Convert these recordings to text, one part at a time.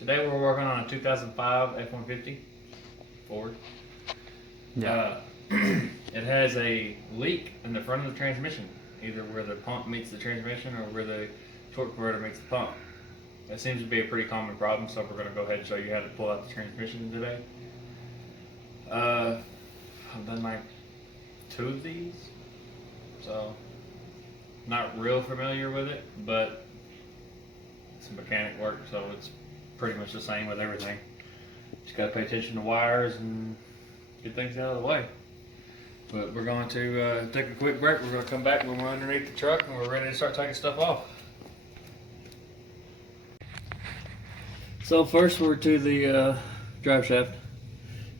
Today we're working on a 2005 F-150 Ford. Yeah. It has a leak in the front of the transmission, either where the pump meets the transmission or where the torque converter meets the pump. That seems to be a pretty common problem, so we're going to go ahead and show you how to pull out the transmission today. I've done like 2 of these, so not real familiar with it, but it's mechanic work, so it's pretty much the same with everything. Just got to pay attention to wires and get things out of the way. But we're going to take a quick break. We're going to come back when we're underneath the truck and we're ready to start taking stuff off. So first we're to the drive shaft.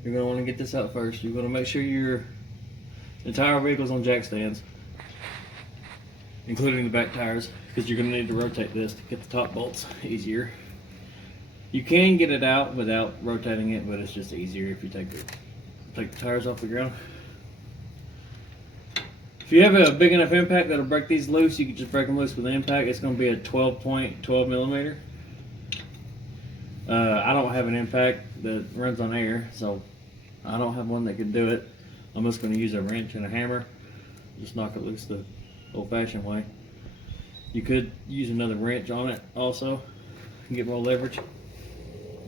You're going to want to get this out first. You're going to make sure your entire vehicle's on jack stands, including the back tires, because you're going to need to rotate this to get the top bolts easier. You can get it out without rotating it, but it's just easier if you take the tires off the ground. If you have a big enough impact that'll break these loose, you can just break them loose with the impact. It's going to be a 12 millimeter. I don't have an impact that runs on air, so I don't have one that can do it. I'm just going to use a wrench and a hammer, just knock it loose the old-fashioned way. You could use another wrench on it also and get more leverage,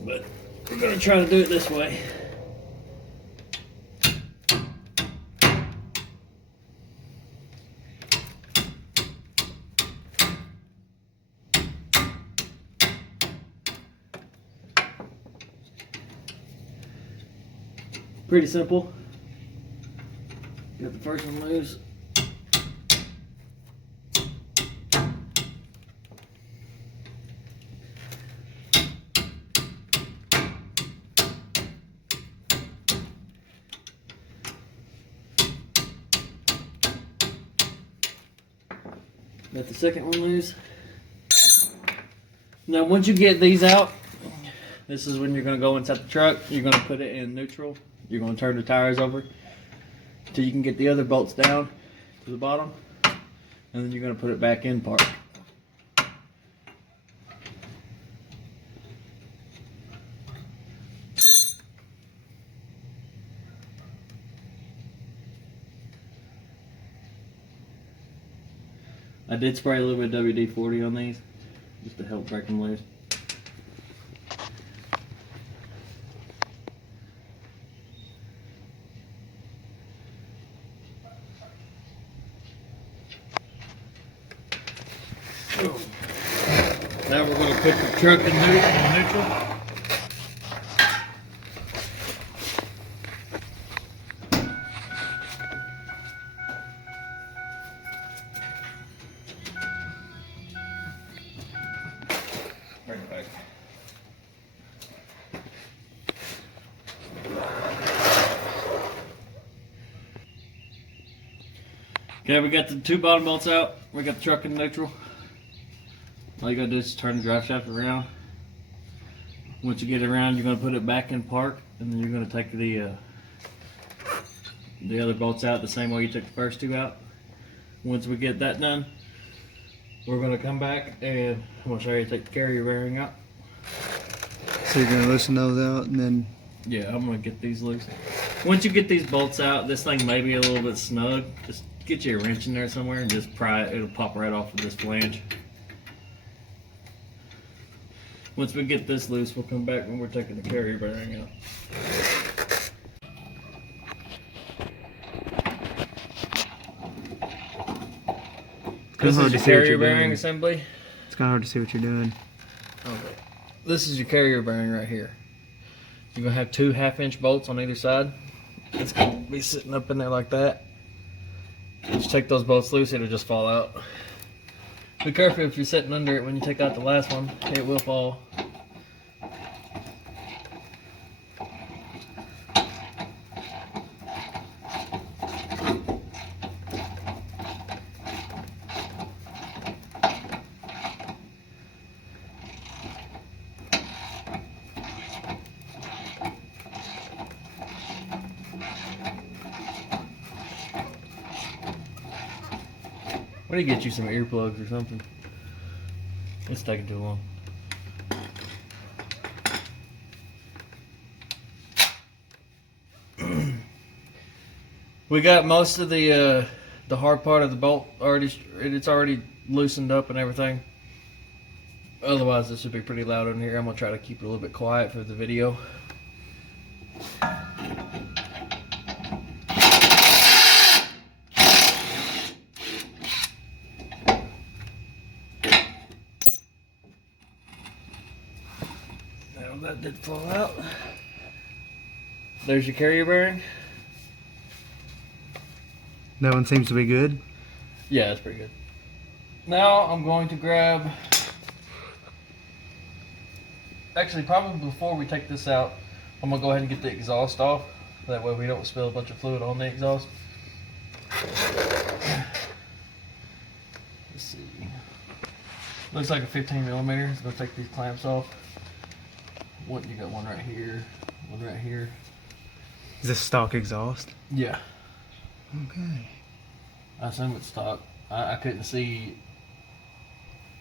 but we're going to try to do it this way. Pretty simple. Got the first one loose. Got the second one loose. Now once you get these out, this is when you're going to go inside the truck. You're going to put it in neutral. You're going to turn the tires over until you can get the other bolts down to the bottom, and then you're going to put it back in park. I did spray a little bit of WD-40 on these just to help break them loose. Now we're going to put the truck in neutral. Bring it back. Okay, we got the 2 bottom bolts out. We got the truck in neutral. All you gotta do is turn the drive shaft around. Once you get it around, you're gonna put it back in park, and then you're gonna take the other bolts out the same way you took the first 2 out. Once we get that done, we're gonna come back and I'm gonna show you how to take the carrier bearing out. So you're gonna loosen those out and then... Yeah, I'm gonna get these loose. Once you get these bolts out, this thing may be a little bit snug. Just get you a wrench in there somewhere and just pry it. It'll pop right off of this flange. Once we get this loose, we'll come back when we're taking the carrier bearing out. This is your carrier bearing assembly. It's kind of hard to see what you're doing. Okay. This is your carrier bearing right here. You're going to have 2 half-inch bolts on either side. It's going to be sitting up in there like that. Just take those bolts loose, it'll just fall out. Be careful if you're sitting under it when you take out the last one, it will fall. What do you get you some earplugs or something? It's taking too long. We got most of the hard part of the bolt already. It's already loosened up and everything. Otherwise, this would be pretty loud in here. I'm gonna try to keep it a little bit quiet for the video. Now that did fall out. There's your carrier bearing. That one seems to be good. Yeah, that's pretty good. Now I'm going to grab. Actually, probably before we take this out, I'm gonna go ahead and get the exhaust off. That way we don't spill a bunch of fluid on the exhaust. Let's see. Looks like a 15 millimeter. Let's go take these clamps off. What, you got one right here, one right here. Is this stock exhaust? Yeah. Okay. I assume it's stock. I couldn't see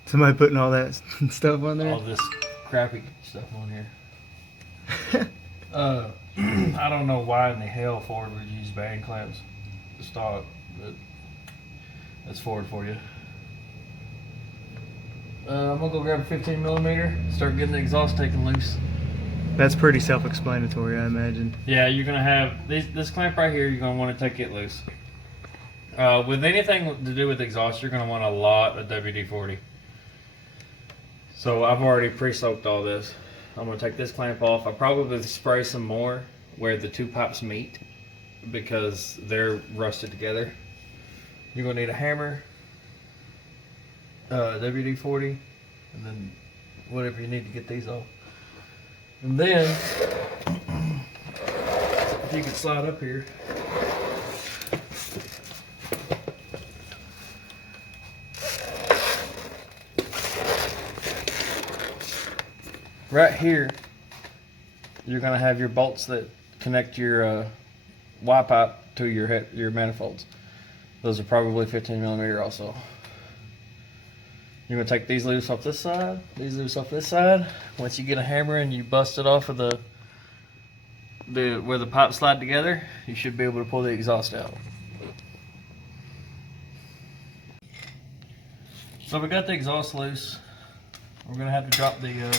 Somebody putting all that stuff on there? all this crappy stuff on here. I don't know why in the hell Ford would use bearing clamps to stock, but that's Ford for you. I'm gonna go grab a 15 millimeter, start getting the exhaust taken loose. That's pretty self-explanatory, I imagine. Yeah, you're gonna have this clamp right here. You're gonna want to take it loose. With anything to do with exhaust, you're gonna want a lot of WD-40. So I've already pre-soaked all this. I'm gonna take this clamp off. I probably spray some more where the two pipes meet because they're rusted together. You're gonna need a hammer, WD-40, and then whatever you need to get these off. And then, if you can slide up here. Right here, you're gonna have your bolts that connect your Y pipe to your manifolds. Those are probably 15 millimeter also. You're gonna take these loose off this side, these loose off this side. Once you get a hammer and you bust it off of the where the pipes slide together, you should be able to pull the exhaust out. So we got the exhaust loose. We're gonna have to drop the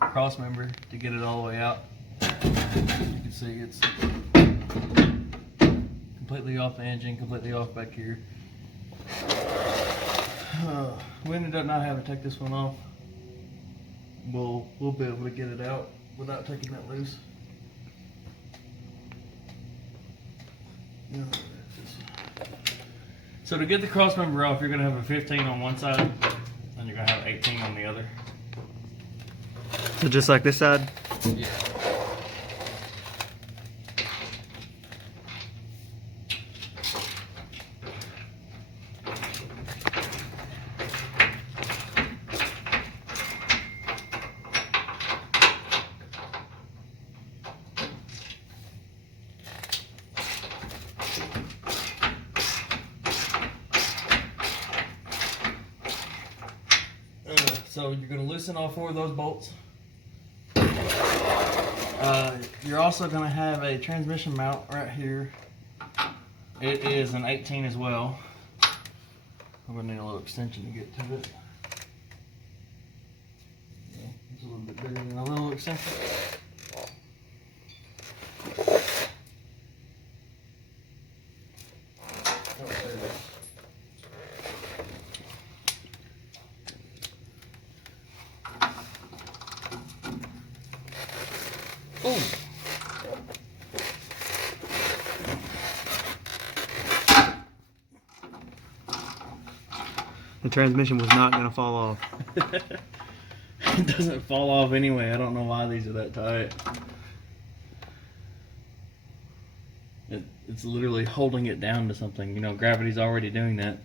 cross member to get it all the way out. You can see it's completely off the engine, completely off back here. We ended up not having to take this one off. We'll be able to get it out without taking that loose. So to get the cross member off, you're going to have a 15 on one side and you're going to have 18 on the other. So just like this side? Yeah. So you're going to loosen all four of those bolts. You're also going to have a transmission mount right here. It is an 18 as well. I'm going to need a little extension to get to it. Yeah, it's a little bit bigger than a little extension. Ooh. The transmission was not going to fall off. It doesn't fall off anyway. I don't know why these are that tight. It's literally holding it down to something. You know, gravity's already doing that.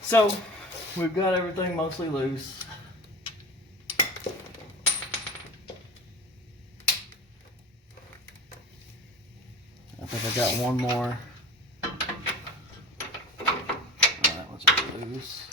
So, we've got everything mostly loose. I think I got one more. That one's already loose.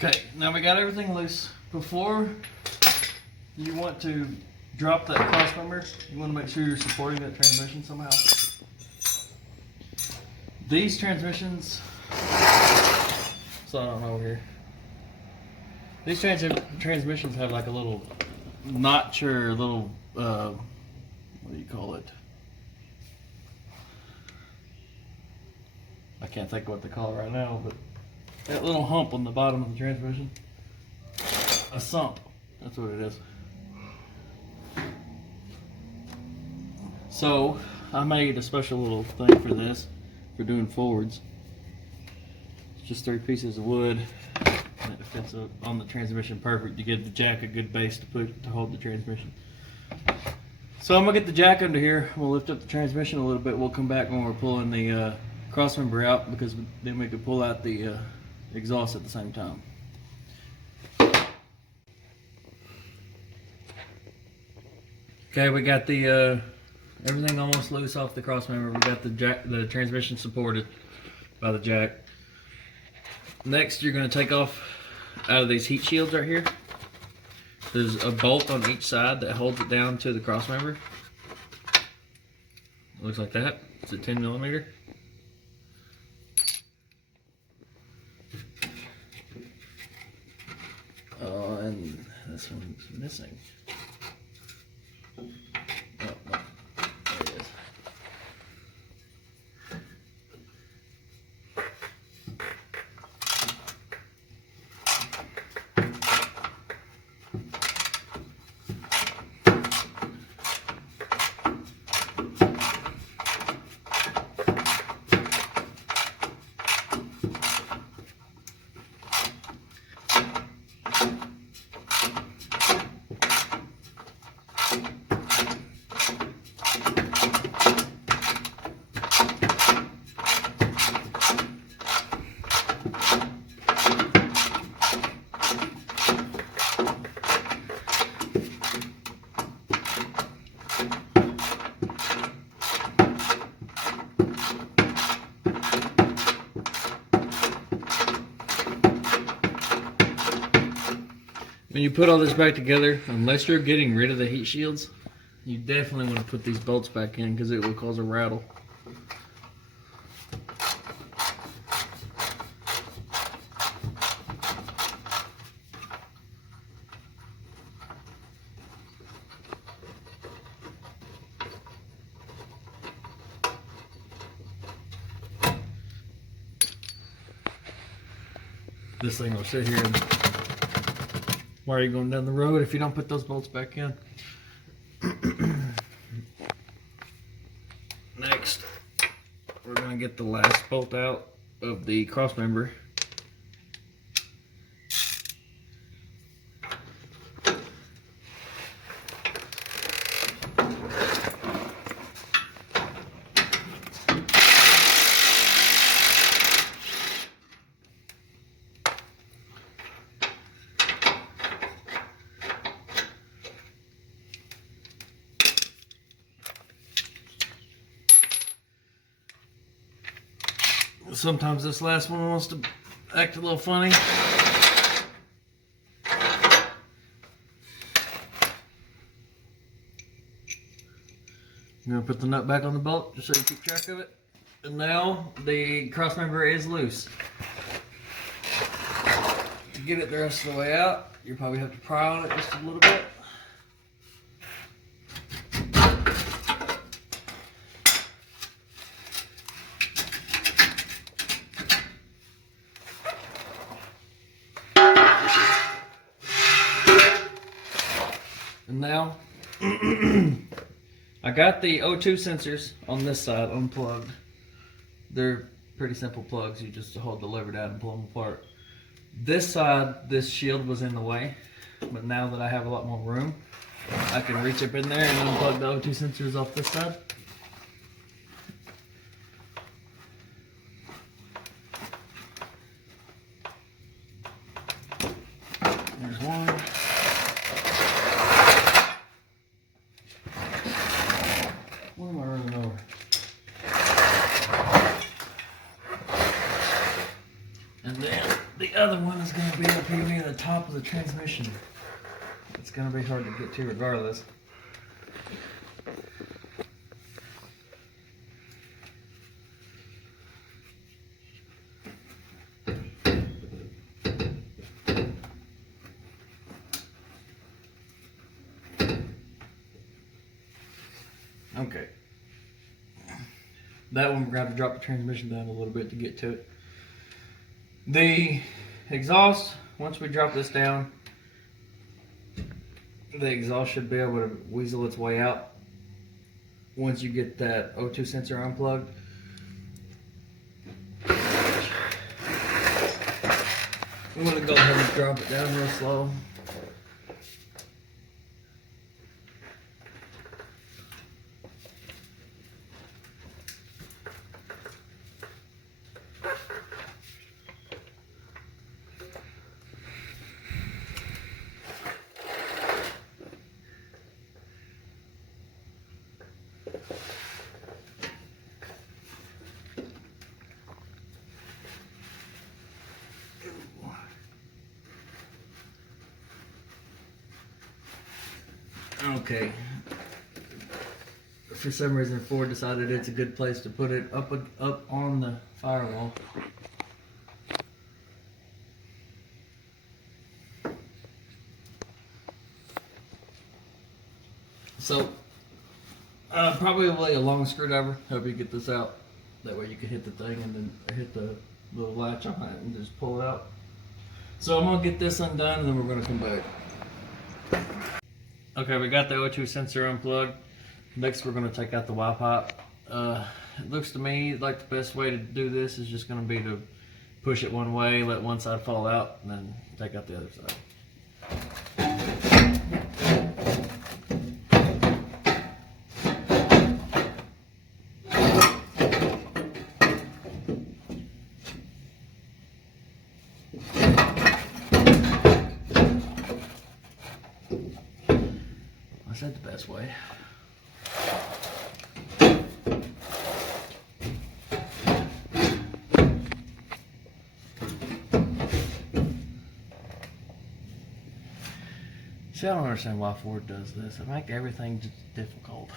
Okay, now we got everything loose. Before you want to drop that crossmember, you want to make sure you're supporting that transmission somehow. These transmissions, so I don't know here. These transmissions have like a little notch or a little, what do you call it? I can't think of what they call it right now, but that little hump on the bottom of the transmission. A sump, that's what it is. So, I made a special little thing for this, for doing forwards. It's just 3 pieces of wood, and it fits up on the transmission perfect to give the jack a good base to hold the transmission. So I'm gonna get the jack under here, we'll lift up the transmission a little bit, we'll come back when we're pulling the crossmember out, because then we can pull out the exhaust at the same time. Okay, we got the everything almost loose off the crossmember. We got the transmission supported by the jack. Next, you're going to take off out of these heat shields right here. There's a bolt on each side that holds it down to the crossmember. Looks like that. It's a 10 millimeter. And this one's missing. Oh, no. There it is. When you put all this back together, unless you're getting rid of the heat shields, you definitely want to put these bolts back in because it will cause a rattle. This thing will sit here and why are you going down the road if you don't put those bolts back in? Next, we're going to get the last bolt out of the crossmember. Sometimes this last one wants to act a little funny. I'm going to put the nut back on the bolt just so you keep track of it. And now the crossmember is loose. To get it the rest of the way out, you probably have to pry on it just a little bit. And now, I got the O2 sensors on this side unplugged. They're pretty simple plugs. You just hold the lever down and pull them apart. This side, this shield was in the way, but now that I have a lot more room, I can reach up in there and unplug the O2 sensors off this side. There's one. What am I running over? And then the other one is going to be up here near the top of the transmission. It's going to be hard to get to regardless. Okay. That one we're going to have to drop the transmission down a little bit to get to it. The exhaust, once we drop this down, the exhaust should be able to weasel its way out once you get that O2 sensor unplugged. I'm going to go ahead and drop it down real slow. Okay. For some reason, Ford decided it's a good place to put it up on the firewall. So, probably a long screwdriver. Help you get this out. That way you can hit the thing and then hit the little latch on it and just pull it out. So I'm gonna get this undone and then we're gonna come back. Okay, we got the O2 sensor unplugged. Next we're going to take out the Y pipe. It looks to me like the best way to do this is just going to be to push it one way, let one side fall out, and then take out the other side. I said the best way. See, I don't understand why Ford does this. It makes everything just difficult.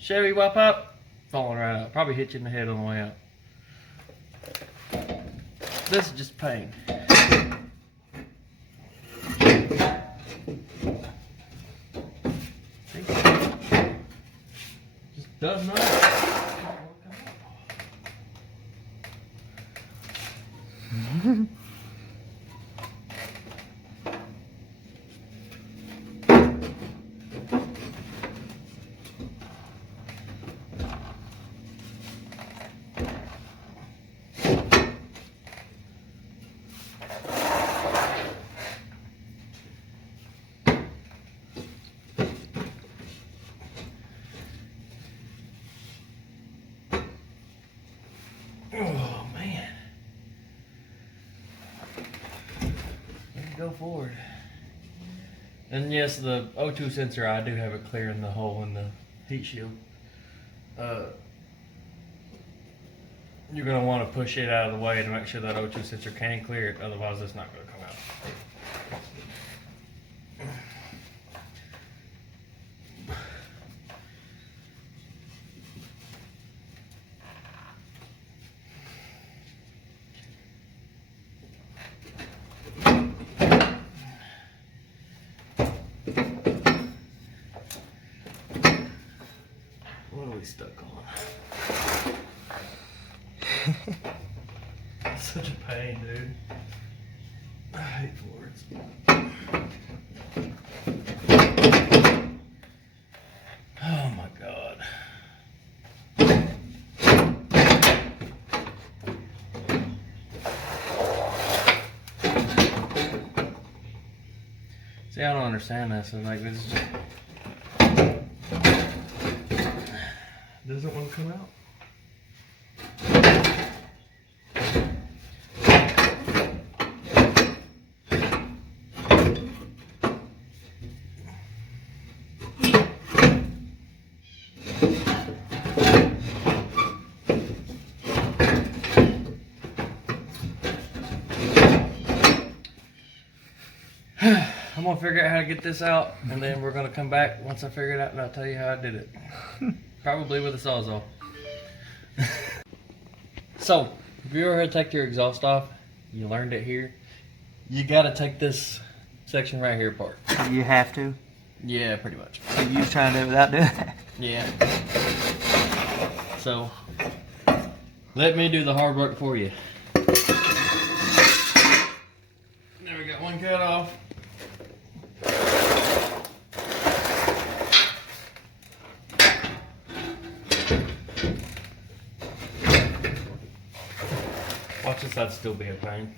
Chevy, wipe up, falling right out. Probably hit you in the head on the way out. This is just pain. Just does not. Oh man. Go forward. And yes, the O2 sensor, I do have it clearing the hole in the heat shield. You're going to want to push it out of the way to make sure that O2 sensor can clear it, otherwise it's not going to come out. What are we stuck on? It's such a pain, dude. I hate Fords. Oh my god. See, I don't understand this. So like, this is just doesn't want to come out. I'm gonna figure out how to get this out, and then we're gonna come back once I figure it out, and I'll tell you how I did it. Probably with a Sawzall. So, if you ever had to take your exhaust off, you learned it here. You gotta take this section right here apart. You have to. Yeah, pretty much. So you was trying to do it without doing that. Yeah. So, let me do the hard work for you. There we got one cut off. Watch this side still be a pain.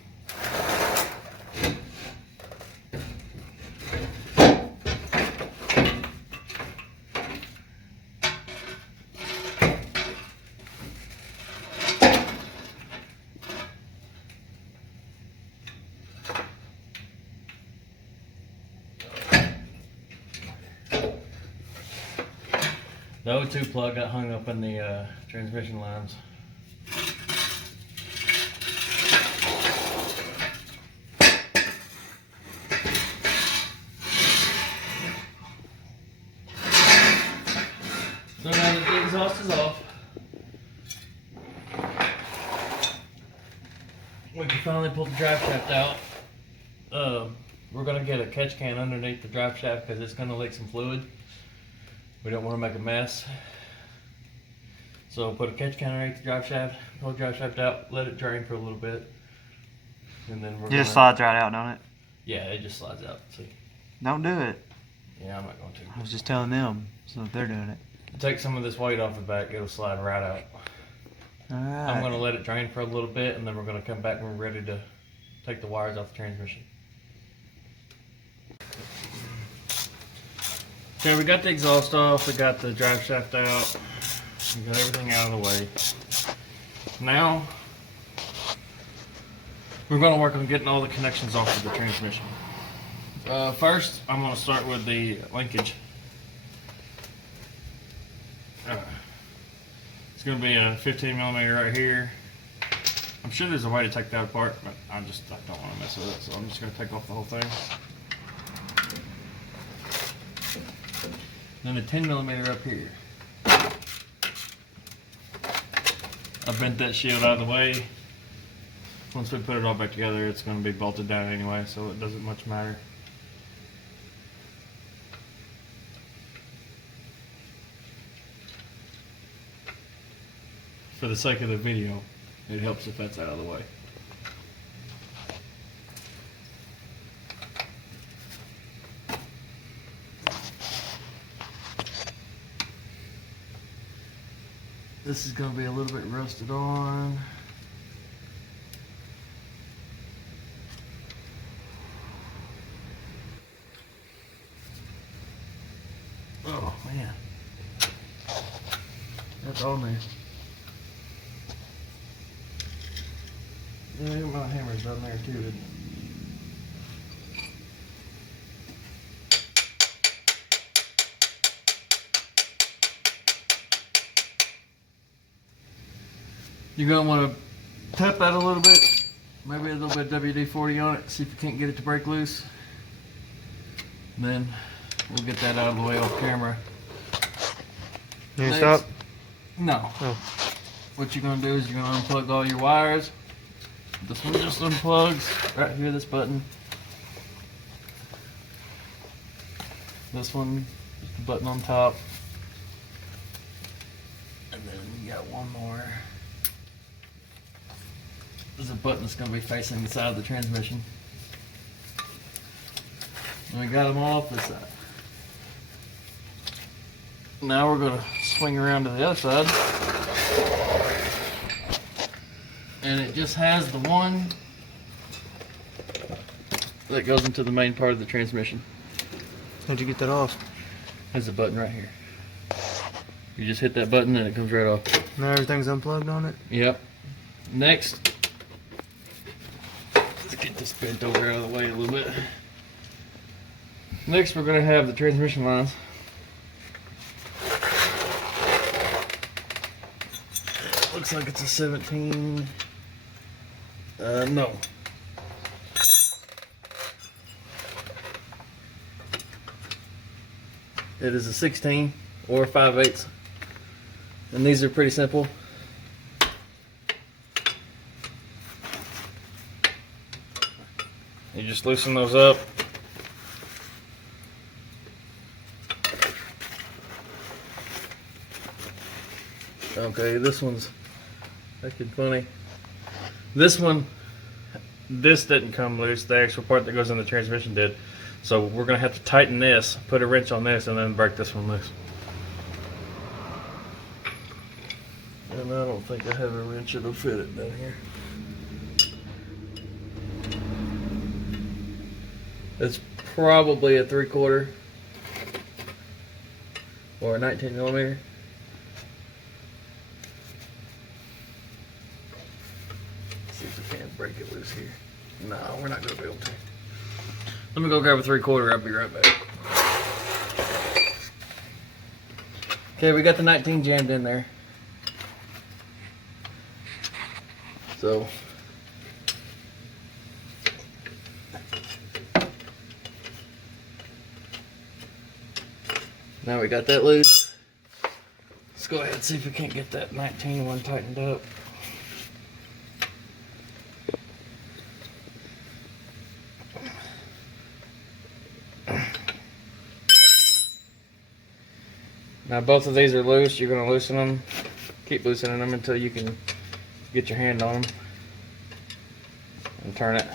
The O2 plug got hung up in the transmission lines. So now that the exhaust is off, we can finally pull the drive shaft out. We're going to get a catch can underneath the drive shaft because it's going to leak some fluid. We don't want to make a mess. So put a catch can underneath the drive shaft, pull the drive shaft out, let it drain for a little bit. And then we're Just slides right out, don't it? Yeah, it just slides out. See? Don't do it. Yeah, I'm not going to. I was just telling them, so if they're doing it. Take some of this weight off the back, it'll slide right out. Alright. I'm going to let it drain for a little bit, and then we're going to come back when we're ready to take the wires off the transmission. Okay, we got the exhaust off, we got the drive shaft out, we got everything out of the way. Now, we're going to work on getting all the connections off of the transmission. First, I'm going to start with the linkage. It's going to be a 15mm right here. I'm sure there's a way to take that apart, but I don't want to mess with it, so I'm just going to take off the whole thing. Then a 10mm up here. I bent that shield out of the way. Once we put it all back together, it's going to be bolted down anyway, so it doesn't much matter. For the sake of the video, it helps if that's out of the way. This is going to be a little bit rusted on. Oh man, that's on there. Yeah, my hammer's on there too, didn't it? You're going to want to tap that a little bit, maybe a little bit of WD-40 on it, see if you can't get it to break loose. And then we'll get that out of the way off camera. You stop? No. Oh. What you're going to do is you're going to unplug all your wires. This one just unplugs right here, this button. This one, just the button on top. And then you got one more. There's a button that's going to be facing the side of the transmission. And we got them all off this side. Now we're going to swing around to the other side. And it just has the one that goes into the main part of the transmission. How'd you get that off? There's a button right here. You just hit that button and it comes right off. Now everything's unplugged on it? Yep. Next, let's get this bent over out of the way a little bit. Next, we're going to have the transmission lines. Looks like it's a 17. No. It is a 16 or 5/8, and these are pretty simple. You just loosen those up. Okay, this one's acting funny. This didn't come loose. The actual part that goes in the transmission did. So we're gonna have to tighten this, put a wrench on this, and then break this one loose. And I don't think I have a wrench that'll fit it down here. It's probably a 3/4 or a 19 millimeter. Let's see if we can't break it loose here. No, we're not gonna be able to. Let me go grab a 3/4. I'll be right back. Okay, we got the 19 jammed in there. So now we got that loose. Let's go ahead and see if we can't get that 19 one tightened up. Now both of these are loose. You're going to loosen them, keep loosening them until you can get your hand on them and turn it.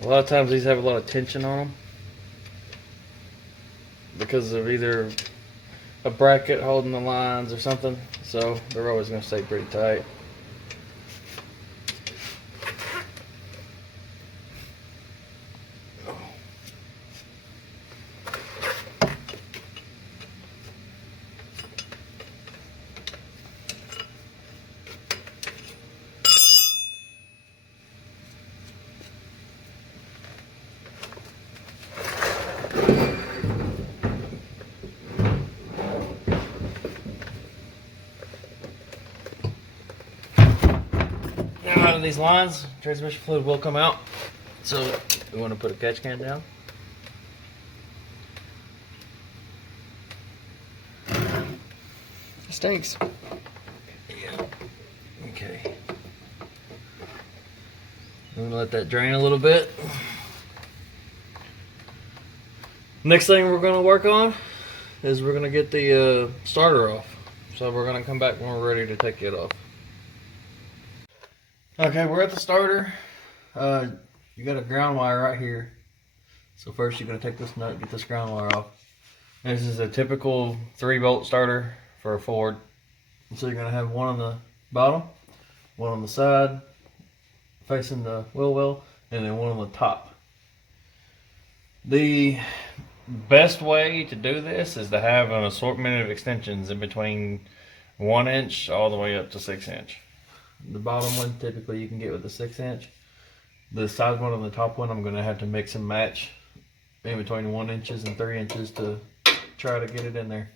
A lot of times these have a lot of tension on them because of either a bracket holding the lines or something, so they're always going to stay pretty tight. Out of these lines, transmission fluid will come out, so we want to put a catch can down. Stinks. Yeah. Okay. I'm gonna let that drain a little bit. Next thing we're gonna work on is we're gonna get the starter off. So we're gonna come back when we're ready to take it off. Okay, we're at the starter. You got a ground wire right here. So first you're going to take this nut and get this ground wire off. This is a typical 3-bolt starter for a Ford. And so you're going to have one on the bottom, one on the side facing the wheel well, and then one on the top. The best way to do this is to have an assortment of extensions in between 1 inch all the way up to 6 inch. The bottom one typically you can get with a 6 inch. The side one and the top one I'm going to have to mix and match in between 1 inch and 3 inches to try to get it in there.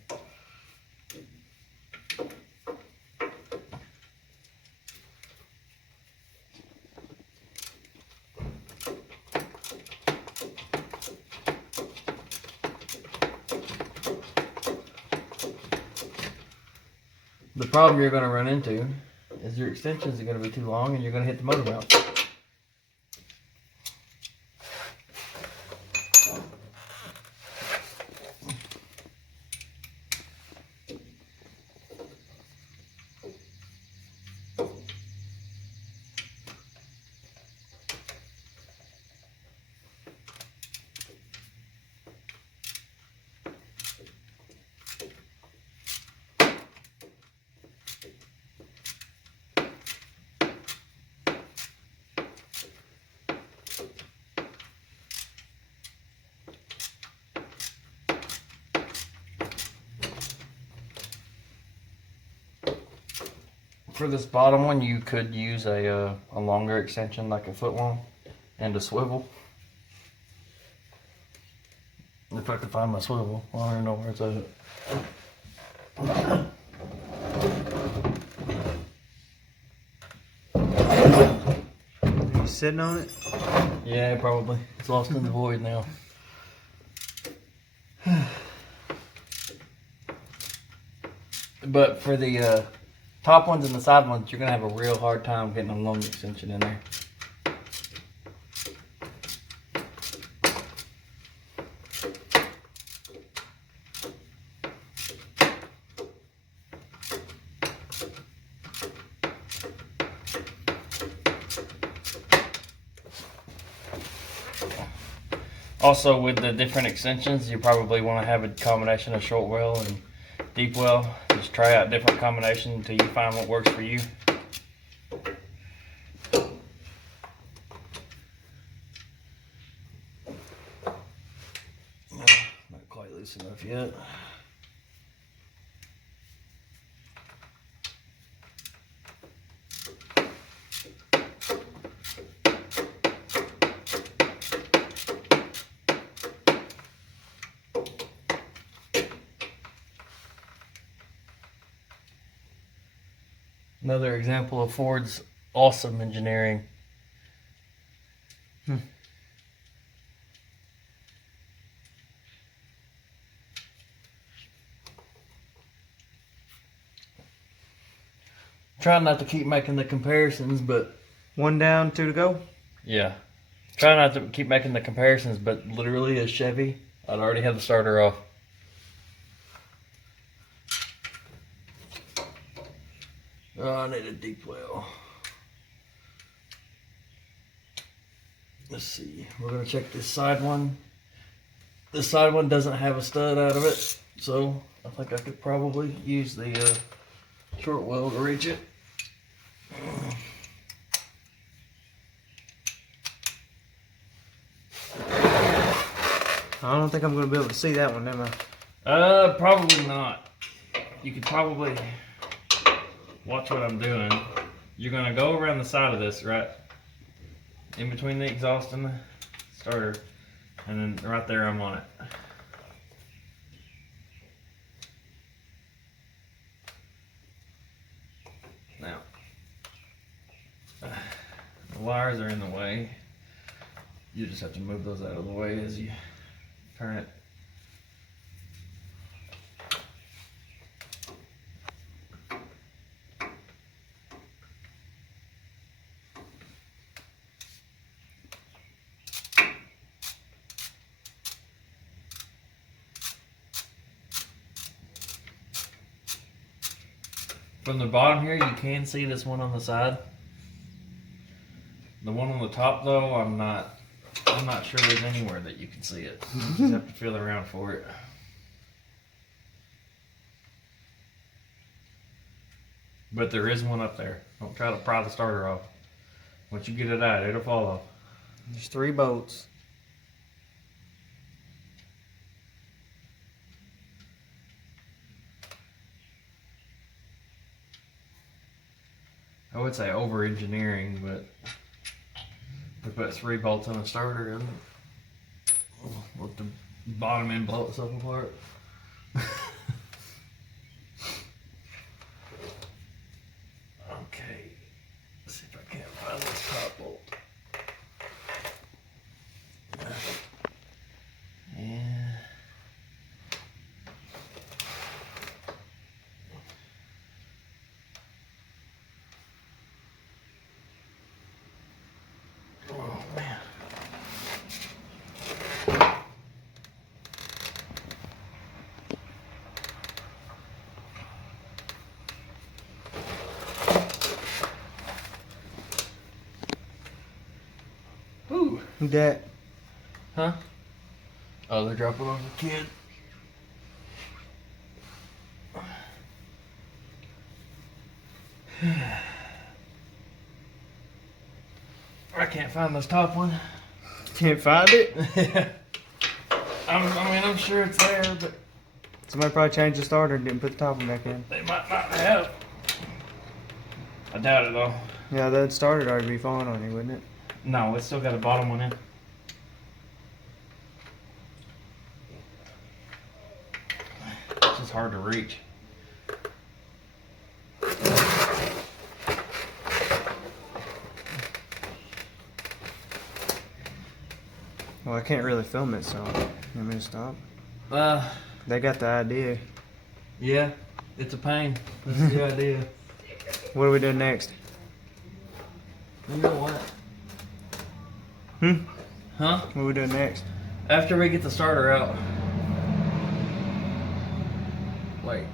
The problem you're going to run into is your extensions are going to be too long and you're going to hit the motor mount. For this bottom one, you could use a longer extension, like a foot long, and a swivel. If I could find my swivel, well, I don't know where it's at. Are you sitting on it? Yeah, probably. It's lost in the void now. But for the top ones and the side ones, you're gonna have a real hard time getting a long extension in there. Also, with the different extensions, you probably want to have a combination of short well and deep well. Just try out different combinations until you find what works for you. Not quite loose enough yet. Another example of Ford's awesome engineering. Trying not to keep making the comparisons, but... One down, 2 to go? Yeah. Try not to keep making the comparisons, but literally a Chevy, I'd already have the starter off. Oh, I need a deep well. Let's see. We're going to check this side one. This side one doesn't have a stud out of it, so I think I could probably use the short well to reach it. I don't think I'm going to be able to see that one, am I? Probably not. You could probably watch what I'm doing. You're gonna go around the side of this, right? In between the exhaust and the starter. And then right there, I'm on it. Now, the wires are in the way. You just have to move those out of the way as you turn it. From the bottom here, you can see this one on the side. The one on the top, though, I'm not sure there's anywhere that you can see it. You just have to feel around for it. But there is one up there. Don't try to pry the starter off. Once you get it out, it'll fall off. There's 3 bolts. I would say over-engineering, but we put 3 bolts on a starter and let the bottom end blow itself apart. Okay, let's see if I can't find this top bolt. Yeah. Oh man. Ooh. Who that? Huh? Oh, they're dropping off a kid. I can't find this top one. Can't find it? I'm sure it's there, but Somebody probably changed the starter and didn't put the top one back in. they might not have. I doubt it though. Yeah, that started already be falling on you, wouldn't it? No, it's still got a bottom one in. It's just hard to reach. Well, I can't really film it, so you want me to stop? Uh, They got the idea. yeah, it's a pain. That's the idea. What are we doing next? You know what? Huh? What are we doing next? After we get the starter out. Wait.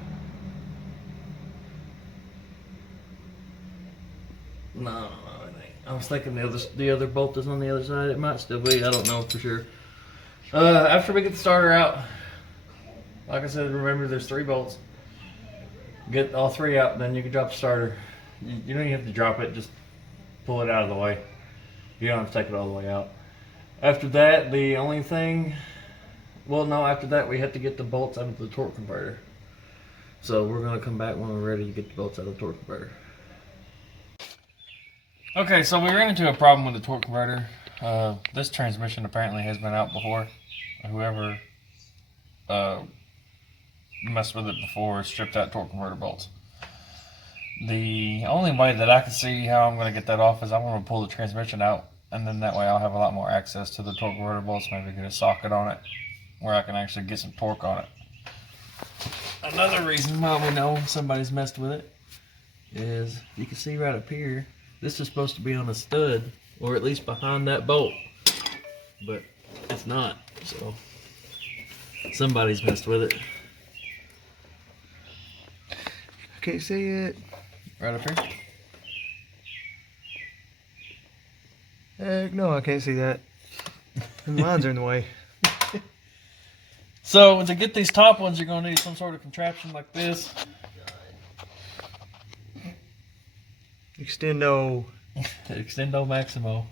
No, I was thinking the other bolt is on the other side. It might still be. I don't know for sure. After we get the starter out, like I said, remember there's 3 bolts. Get all 3 out, then you can drop the starter. You don't even have to drop it. Just pull it out of the way. You don't have to take it all the way out. After that, the only thing, well, no, after that we have to get the bolts out of the torque converter. So we're going to come back when we're ready to get the bolts out of the torque converter. Okay, so we ran into a problem with the torque converter. This transmission apparently has been out before. Whoever messed with it before stripped out torque converter bolts. The only way that I can see how I'm going to get that off is I'm going to pull the transmission out, and then that way I'll have a lot more access to the torque converter bolts, maybe get a socket on it where I can actually get some torque on it. Another reason why we know somebody's messed with it is you can see right up here, this is supposed to be on a stud, or at least behind that bolt, but it's not, so somebody's messed with it. I can't see it. Right up here? Heck no, I can't see that. The lines are in the way. So to get these top ones, you're going to need some sort of contraption like this. Extendo. Extendo Maximo.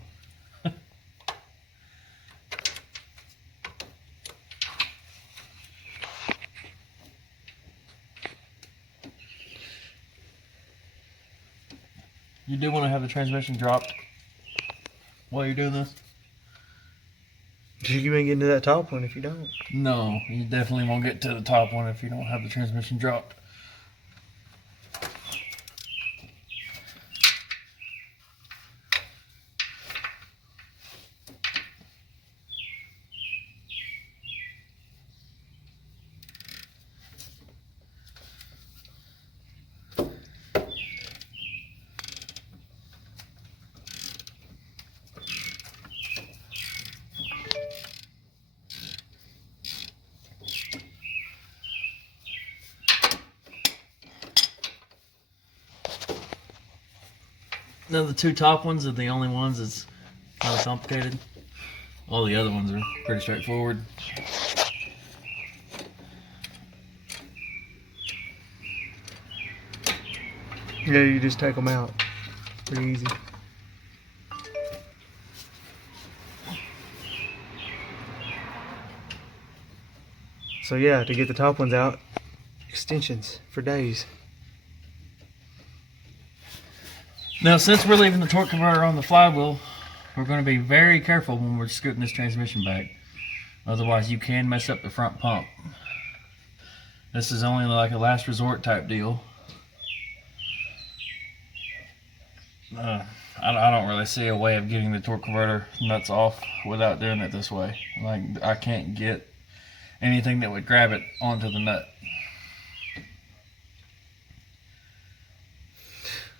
You do want to have the transmission dropped while you're doing this? You ain't getting to that top one if you don't. No, you definitely won't get to the top one if you don't have the transmission dropped. Now the 2 top ones are the only ones that's kind of complicated. All the other ones are pretty straightforward. Yeah, you just take them out. Pretty easy. So yeah, to get the top ones out, extensions for days. Now, since we're leaving the torque converter on the flywheel, we're going to be very careful when we're scooting this transmission back. Otherwise, you can mess up the front pump. This is only like a last resort type deal. I don't really see a way of getting the torque converter nuts off without doing it this way. Like, I can't get anything that would grab it onto the nut.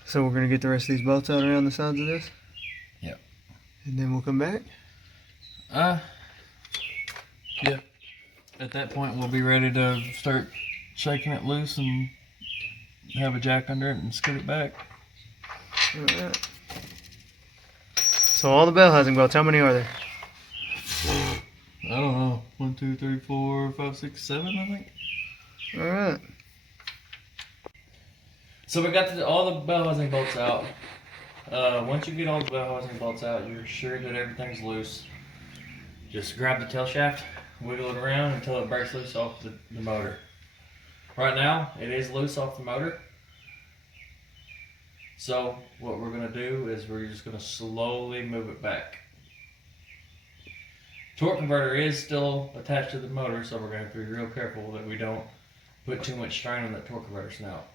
So we're gonna get the rest of these bolts out around the sides of this? Yep. And then we'll come back? Yeah. At that point, we'll be ready to start shaking it loose and have a jack under it and scoot it back. Alright. So all the bell housing bolts, how many are there? I don't know. 1, 2, 3, 4, 5, 6, 7, I think. Alright. So we got all the bell housing bolts out. Once you get all the bell housing bolts out, you're sure that everything's loose. Just grab the tail shaft, wiggle it around until it breaks loose off the motor. Right now, it is loose off the motor. So what we're gonna do is we're just gonna slowly move it back. Torque converter is still attached to the motor, so we're gonna have to be real careful that we don't put too much strain on that torque converter snout.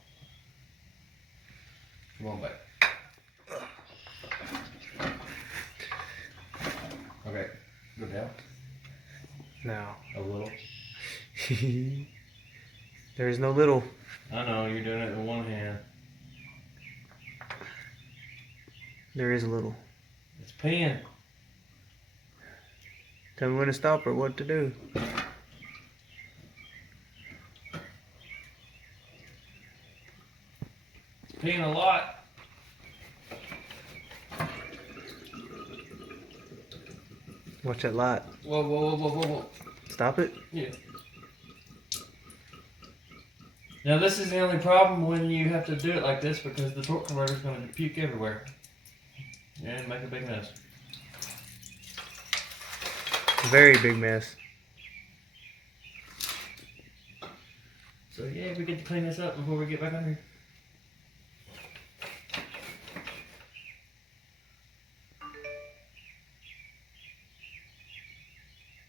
Come on back. Okay, go down Now. a little. There is no little. I know, you're doing it with one hand. There is a little. It's peeing. Tell me when to stop or what to do. It's peeing a lot. Watch that light. Whoa, whoa, whoa, whoa, whoa, whoa. Stop it. Yeah. Now this is the only problem when you have to do it like this because the torque converter is going to puke everywhere. Yeah, and make a big mess. Very big mess. So yeah, we get to clean this up before we get back on here.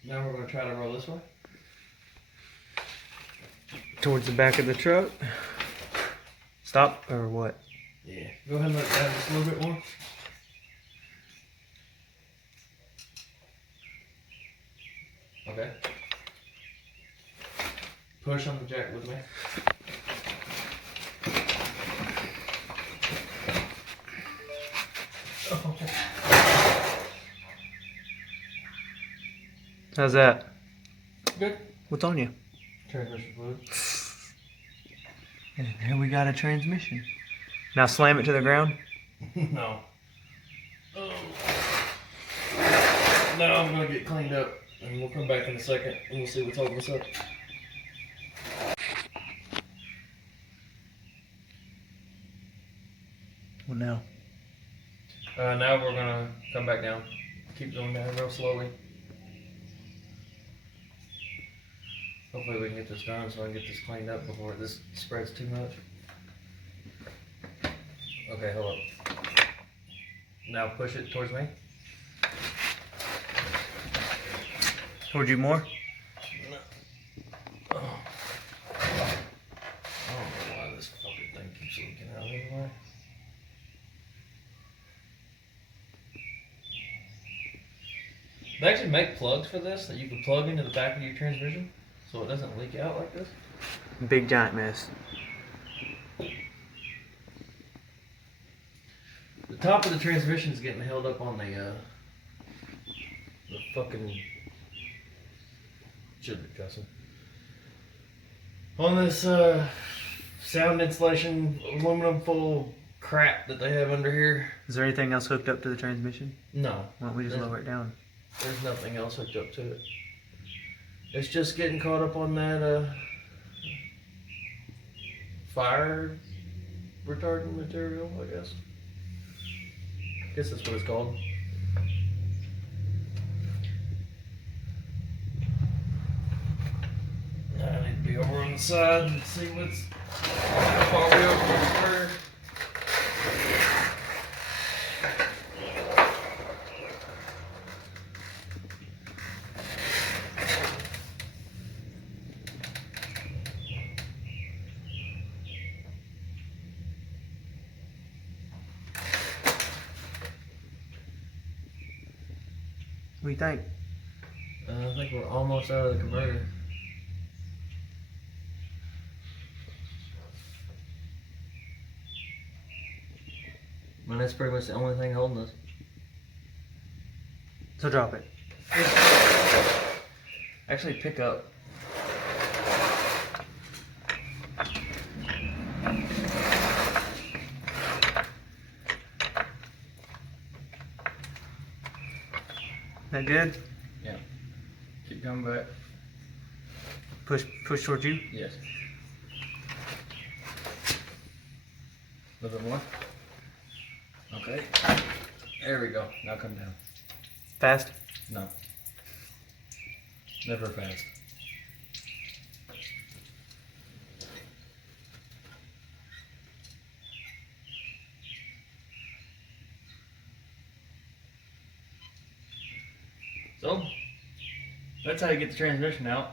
Now we're going to try to roll this way. Towards the back of the truck. Stop or what? Yeah. Go ahead and let it down just a little bit more. Okay. Push on the jack with me. Oh. How's that? Good. What's on you? Transmission fluid. And here we got a transmission. Now slam it to the ground. No. Oh. Now I'm gonna get cleaned up, and we'll come back in a second, and we'll see what's holding us up. What now? Now we're gonna come back down. Keep going down real slowly. Hopefully we can get this done so I can get this cleaned up before this spreads too much. Okay, hold up. Now push it towards me. Towards you more? Oh. I don't know why this fucking thing keeps leaking out anyway. They actually make plugs for this that you can plug into the back of your transmission so it doesn't leak out like this. Big giant mess. The top of the transmission is getting held up on the fucking, should be cussing, on this sound insulation aluminum full crap that they have under here. Is there anything else hooked up to the transmission? No, Why don't we just lower it down? there's nothing else hooked up to it. It's just getting caught up on that fire retardant material, I guess. I guess that's what it's called. I need to be over on the side and see what's how far we over the square. What do you think? I think we're almost out of the converter. And that's pretty much the only thing holding us. So drop it. Actually, pick up. That good? Yeah. Keep coming back. Push towards you. Yes. A little bit more. Okay. There we go. Now come down. Fast. No. Never fast. So, that's how you get the transmission out.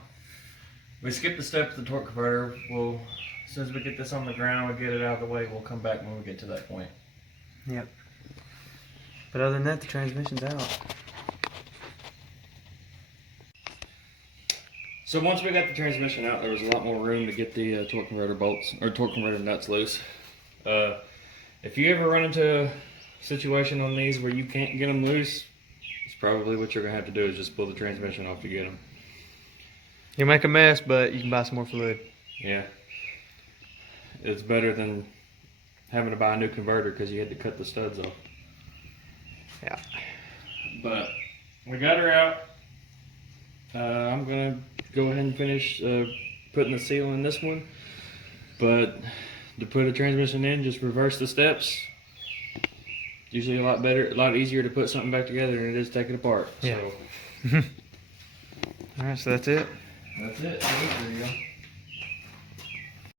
We skip the step of the torque converter. We'll, as soon as we get this on the ground, we get it out of the way, we'll come back when we get to that point. Yep. But other than that, the transmission's out. So once we got the transmission out, there was a lot more room to get the torque converter bolts, or torque converter nuts loose. If you ever run into a situation on these where you can't get them loose, it's probably what you're going to have to do is just pull the transmission off to get them. You make a mess, but you can buy some more fluid. Yeah. It's better than having to buy a new converter because you had to cut the studs off. Yeah. But we got her out. I'm going to go ahead and finish putting the seal in this one. But to put a transmission in, just reverse the steps. Usually a lot better, a lot easier to put something back together than it is to take it apart. Yeah. So Alright, so that's it. that's it. There you go.